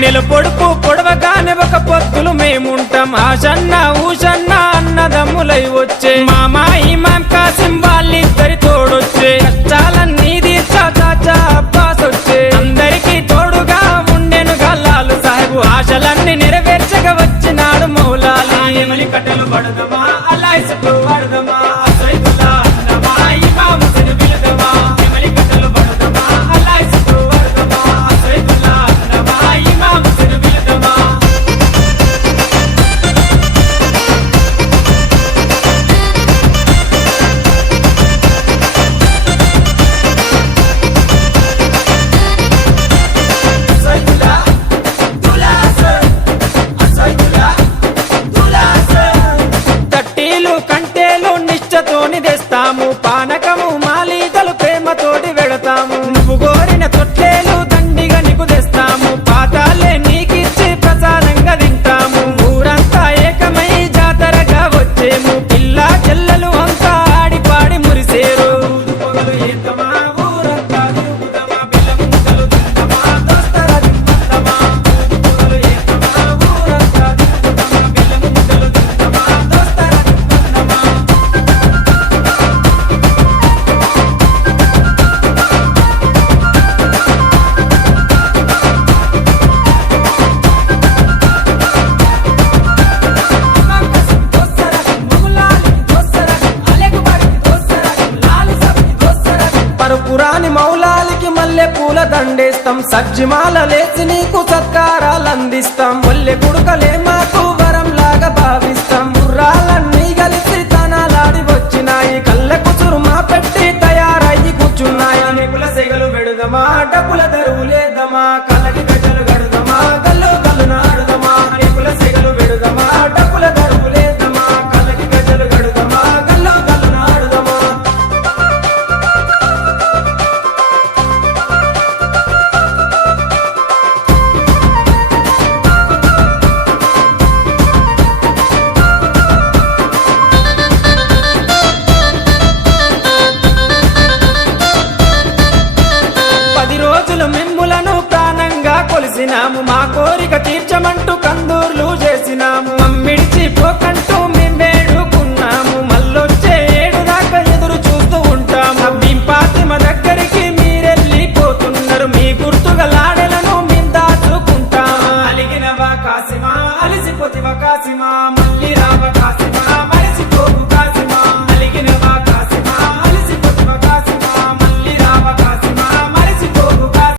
నెల పొడుపు పొడవగానే ఒక పొత్తులు మేముంటాం ఆశన్న ఊషన్న అన్నదమ్ములై వచ్చే మామా ఇమాం కాసిం వాళ్ళిద్దరి తోడొచ్చే కష్టాలన్నీ తీర్చా చాచా అబ్బాస్ వచ్చే అందరికీ తోడుగా ఉండెనుగా లాలు సాహెబు ఆశలన్నీ నెరవేర్చగా వచ్చినాడు మౌలాలి ఎమలి కట్టెలు పడదమా అల్లాయిసుకు పడదమా అసైతుల్లా అన్నమా ఇమాం హుస్సేన్ బిలదమా ఎమలి కట్టెలు పడదమా అల్లాయిసుకు పడదమా అసైతుల్లా అన్నమా ఇమాం హుస్సేన్ బిలదమా తట్టీలు కంటేలు నిశ్చతోని తెస్తాము పానకము మాలీతలు ప్రేమతోటి వెడతాము నువ్వు కోరిన తొట్లేలు దండిగా నీకు తెస్తాము పాతాలే నీకిచ్చి ప్రసాదంగా తింటాము ఊరంతా ఏకమై జాతరగా వచ్చేము పిల్ల చెల్లెలు అంతా ఆడి పాడి మురిసేరు పొగలు ఏతమా ఊరంతా తిరుగుదమా పిల్ల ముంతలు తిందమా దోస్తర తిందమా పొగలు ఏతమా ఊరంతా తిరుగుదమా పిల్ల ముంతలు తిందమా దోస్తర తిందమా పరుపురాని మౌలాలికి మల్లె పూల దండేస్తాం సజ్జిమాల లేచి నీకు సత్కారాలు అందిస్తాం మల్లె కుడుకలే మాకు వరం లాగా భావిస్తాం గుర్రాలన్నీ కలిసి తనాలాడి వచ్చినాయి కళ్ళ కుసురు మా పెట్టి తయారయ్యి కూర్చున్నాయి నెకుల సెగలు పెడుదమా డబ్బుల దరువులేద్దామా కళ్ళకి గజలు గడుదమా గల్లు గల్లు నాడుదమా నెకుల సెగలు పెడుదమా డబ్బుల దరువులేద్దామా కళ్ళకి గజలు గడుదమా గల్లు గల్లు నాడుదమా మిమ్ములను ప్రాణంగా కొలిసినాము మా కోరిక తీర్చమంటూ కందూర్లు చేసినాము మమ్మిడిచి పోకంటూ మేము వేడుకున్నాము మళ్ళొచ్చే ఏడు దాకా ఎదురు చూస్తూ ఉంటాము భీం ఫాతిమ దగ్గరికి మీరెళ్ళిపోతున్నారు మీ గుర్తుగా లాడెలను మేము దాచుకుంటాము అలిగినవా కాసిమా అలిసిపోతివా కాసిమా